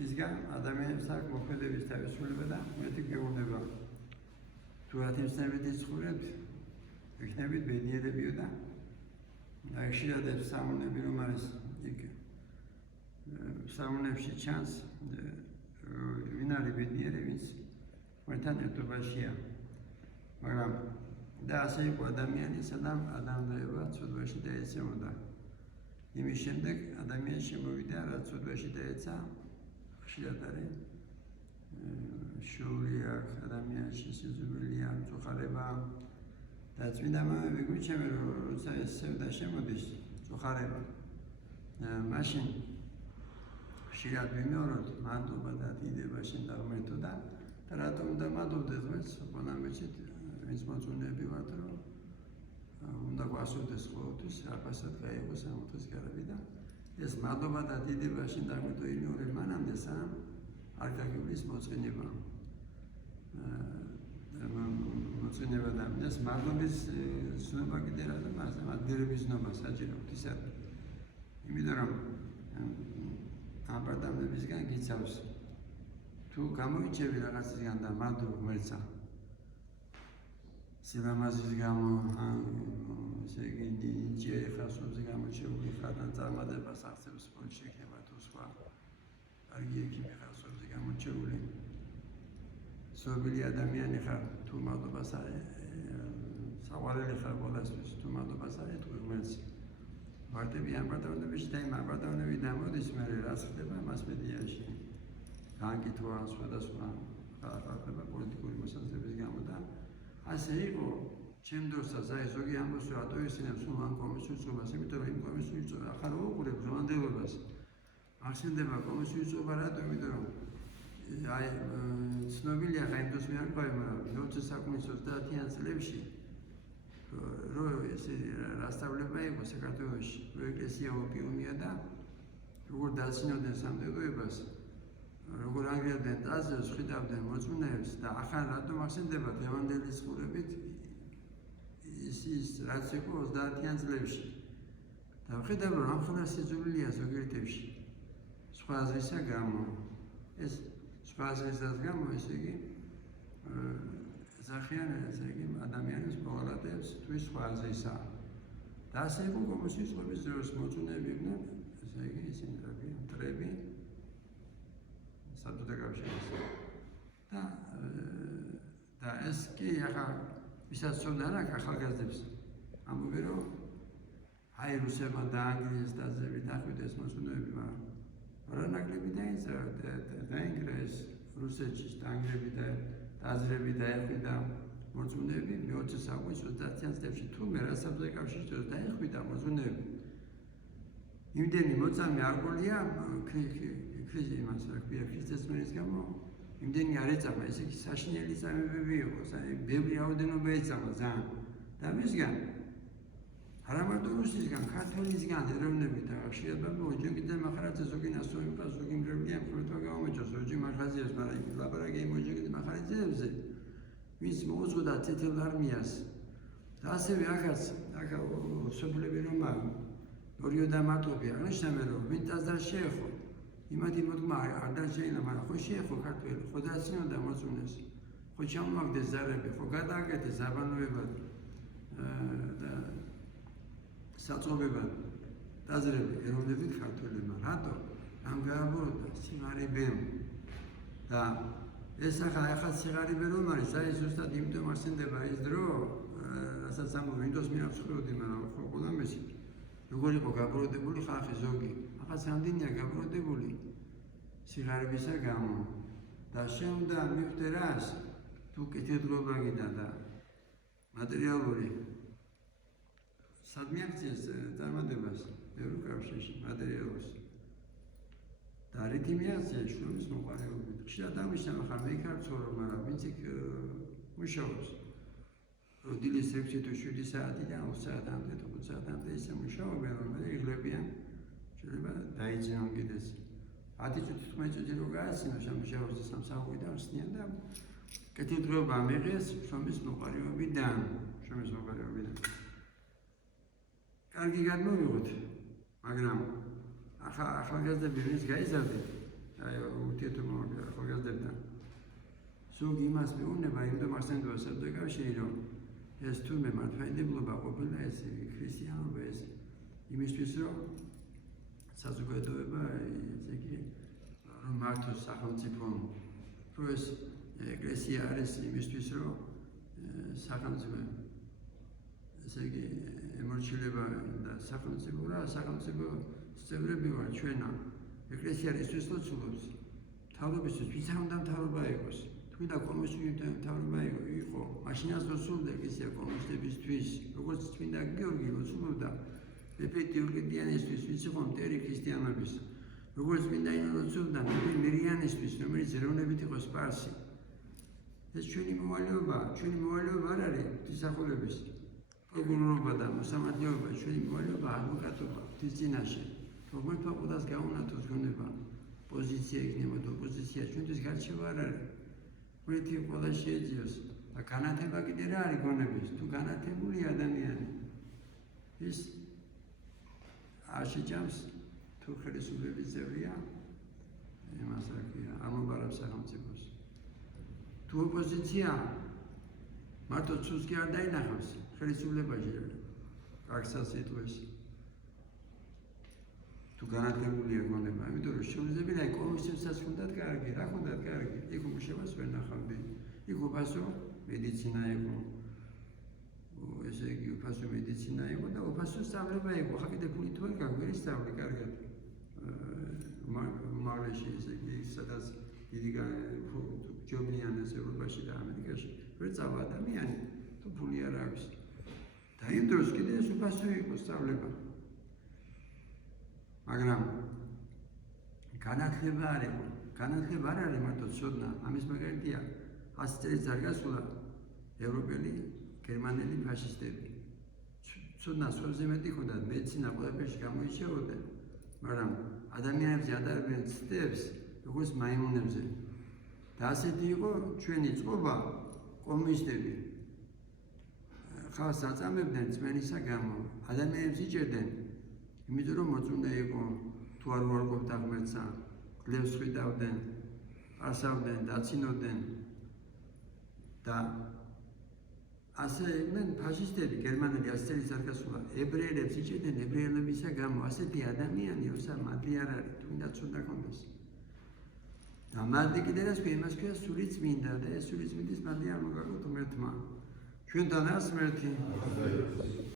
ისგან ადამიანებს აქვს მოქმედების თავისუფლება და მეტი გეუბნება. თუ ათიმსნებით იცხოვრებთ, იქნებით ბედნიერებიო და ხშირად სამოვნები რომ არის იქ სამოვნებში ჩანს ვინ არის ბედნიერი, ვინც ერთთან ერთობაშია. მაგრამ და ასე იყო ადამიანი, სადამ ადამიანობა ცოდვაში დაეცემოდა. იმის შემდეგ ადამიანი შემოვიდა, რაც ცოდვაში დაეცა, ხშირად არის შოული აქვს ადამიანში, სიზმრილი აქვს, წუხარება და წმინდა მამები გვიჩემენ, როცა ეს სევდა შემოდის, წუხარება. მაშინ ხშირად ვიმეოროთ, მადლობა და დიდება შენ დაღმერთო და რატომ უნდა მადლობდეს ღმერთს, ყველამეჩით ვინც მოწონეები ვართ, რომ უნდა გვასწორდეს ყოველთვის, აფასად გაიგოს სამოთხის გარები და ეს მადლობა და დიდება შენ დაღმერთო იმეორებ მანამდე, სანამ არ გაგივლის მოწყინება. მოწყინება და ეს მადლობის ცნობა კიდე რა და მადლობის ცნობა საჭირო ღვთისადმი. იმიტომ რომ აბადამებისგან გიცავს თუ გამოიჩევი რაღაცისგან და მადლობ ღმერთსა სილამაზის გამო ესე იგი ნიჭიერი ხასობზე გამოჩეული ხარ და წარმატებას აღწევს პოლში იქნება თუ სხვა კარგი ექიმი ხასობზე გამოჩეული სობილი ადამიანი ხარ თუ მადლობას საყვარელი ხარ ყველასთვის თუ მადლობას ეტყვი ღმერთს ვარდები ამ ბატონებიში და იმ ბატონები დამოდის მე რაც ხდება მასმედიაში განკითხვა სხვადასხვა ხალხება პოლიტიკური მოსაზრების გამო და ასე იყო ჩემ დროსაც აი ზოგი ამბობს რომ რატო ისინებს სულ კომისიის წობას იმიტომ რომ იმ კომისიის წობა ახლა უყურებ ზონდელობას ახსენდება კომისიის წობა რატო იმიტომ რომ აი ცნობილია ხა იმ დროს მე არ ვიყავი მაგრამ მეოცე საუკუნის 30-იან წლებში რო ესე რასწავლება იყო საქართველოში ეკლესია ოპიუმია და როგორ დასინოდნენ სამდებოებას როგორ აგერდნენ ტაძარს ხვიდავდნენ მოწმეებს და ახლა რატომ ახსენდება ევანგელიის წყურებით ის რაც იყო 30-იან წლებში და ვხედავ რომ ამხანას სიძულვილია ზოგიერთებში სხვა აზრისა გამო ეს სხვა აზრისას გამო ესე იგი ზახიან ესე იგი ადამიანებს მოღალატებს თვის სხვა აზრისა და ასე იყო კომისიის წყობის დროს მოწმეები იყვნენ ესე იგი ისინი მტრები საბჭოთა კავშირის და ეს კი ახლა ვისაც ცოდნა რა ახალგაზრდებს ამბობენ რომ აი რუსებმა დაანგრიეს ტაძრები დახვიდეს მოწმეები მაგრამ რა ნაკლები დაინგრეს რუსეთში დაანგრები და ტაძრები დაეხვიდა მოწმეები მეოცე საუკუნის 30-იან წლებში თურმე რა საბჭოთა კავშირის დროს დაეხვიდა მოწმეები იმდენი მოწამე არ ყოლია იმას რა ქვია ქრისტესმენის გამო იმდენი არ ეწამა ესე იგი საშინელი წამებები იყო ბევრი რაოდენობა ეწამა ძალიან და მისგან არა მარტო რუსისგან ქართველისგან ეროვნებით ხშირად ოჯი კიდე მახარაძე ზოგი ნასწორი მყავს ზოგი მრევლია პროტო გამოიჭოს ოჯი მახაზიას მაგრამ ლაბარაკი მოჯი კიდე მახარაძეებზე ვის მოუძღოდა წითელ არმიას და ასევე ახაც სოფლები რომ ორიო დამატობი აღნიშნავენ რომ ვინ ტაძარს შეეხო იმათი მოდგმა არ დაჩეილა მაგრამ ხო შეეხო ქართველი ხო დასინოდა მოწმეს ხო ჩამოვაგდეს ზარები ხო გადააკეთეს აბანოებად და საწობებად ტაძრები ეროვნებით ქართველებმა რატო ამ გააბორდა სიმარიბემ და ეს ახლა სიღარიბე რომ არის აი ზუსტად იმიტომ ახსენდება ის დრო რასაც ამბობ ვინდოს მიაღწევდი მაგრამ ხო ყველამესი როგორ იყო გაბოროდებული ხალხი ზოგი ახლა სამდენია გაბოროდებული სიღარიბისა გამო და შენ უნდა მიხვდე რას თუ კეთილდღეობა გინდა და მატერიალური სადმე აქციეს წარმატებას ბევრ კავშირში მატერიალურს და რითი მიაღწია შრომის მოყარეობით ხშირად ამიშნავ ახლა მე იქ არ ცხოვრობ მაგრამ ვინც იქ მუშაობს დილის 6 თუ 7 საათიდან 20 საათამდე თუ 5 საათამდე ისე მუშაობენ რომ იღლებიან შეიძლება დაიძინონ კიდეს 10 წუთი 15 წუთი რო გაასინო სამუშაოზე სამსახურიდან ხსნიან და კეთილდღეობა მიიღეს შრომის მოყარეობიდან კარგი გადმოვიღოთ მაგრამ ახალგაზრდები ვინც გაიზარდეთ აი ურთიერთობა ახალგაზრდებთან. ზოგი იმას მეუბნება, იმიტომ ახსენდება საბჭოთა კავშირი, რომ ეს თურმე მართლმადიდებლობა ყოფილა ეს ქრისტიანობა ეს იმისთვის, რომ საზოგადოება ესე იგი რომ მართოს სახელმწიფო, რომ ეს ეკლესია არის იმისთვის, რომ სახელმწიფო ესე იგი ემორჩილება და სახელმწიფო წევრები ვარ ჩვენა ეკლესია ისწვლის ლოცულობს თავრობისთვის ვის არ უნდა მთავრობა იყოს თუნდა კომუნისტური მთავრობა იყო მაშინაც ლოცულობდა ეკლესია კომუნისტებისთვის როგორც წმინდა გიორგი ლოცულობდა პეპე ტიურკიდიანისთვის ვის იყო მტერი ქრისტიანობის როგორც წმინდა იანა ლოცულობდა მირიანისთვის რომელიც ეროვნებით იყო სპარსი ეს ჩვენი მოვალეობა არ არის ღვთისმსახურების პროკურორობა და მოსამართლეობა ჩვენი მოვალეობა ადვოკატობა ღვთის წინაშე თორმეტ ყუდას გაუნათოს გონება პოზიცია იქნებოდა ოპოზიცია ჩვენთვის გარჩევა არ არის მეთქი ყველა შეეძიოს და განათება კიდე რა არის გონების თუ განათებული ადამიანი ის არ შეჭამს თუ ხელისუფლების წევრია იმას რა ქვია ამობარებს სახელმწიფოს თუ ოპოზიცია მარტო ცუს კი არ დაინახავს ხელისუფლებაში აქცას იტყვის თუ განათებულია გონება იმიტომ რომ შეუძლებელია კომუნისტებსაც ჰქონდათ კარგი რა ჰქონდათ კარგი იქ მუშებას ვერ ნახავდი იქ უფასო მედიცინა იყო ესე იგი უფასო მედიცინა იყო და უფასო სწავლება იყო ხა კიდე ფული თუ არ გაქვს ვერ ისწავლე კარგად უმაღლესი ესე იგი სადაც დიდი ჯობნიანეს ევროპაში და ამერიკაში ვერ წავა ადამიანი თუ ფული არ აქვს და იმ დროს კიდე ეს უფასო იყო სწავლება მაგრამ განათლება არ იყო განათლება არ არის მარტო ცოდნა ამის მაგალითია 100 წელიწად არ გასულა ევროპელი გერმანელი ფაშისტები ცოდნას ყველაზე მეტი ჰქონდათ მედიცინა ყველაფერში გამოირჩეოდნენ მაგრამ ადამიანებზე ატარებდნენ ცდებს როგორც მაიმუნებზე და ასეთი იყო ჩვენი წყობა კომუნისტები ხალხს აწამებდნენ წმენისა გამო ადამიანებს იჭერდნენ იმიტომ რომ მოწუნე იყო თუ არ უარყოფდა ღმერთსა გლებს ხვიდავდნენ ასავდნენ დაცინოდნენ და ასე იყვნენ ფაშისტები გერმანელი 100 წელიწად არ გასულა ებრაელებს იჭერდნენ ებრაელებისა გამო ასეთი ადამიანი ოსა მადლი არ არის თუნდაც ცოდნა ჰქონდეს და მადლი კიდე რას ქვია იმას ქვია სული წმინდა და ეს სული წმინდის მადლი არ მოგაგვოთ ღმერთმა ჩვენთან არის ღმერთი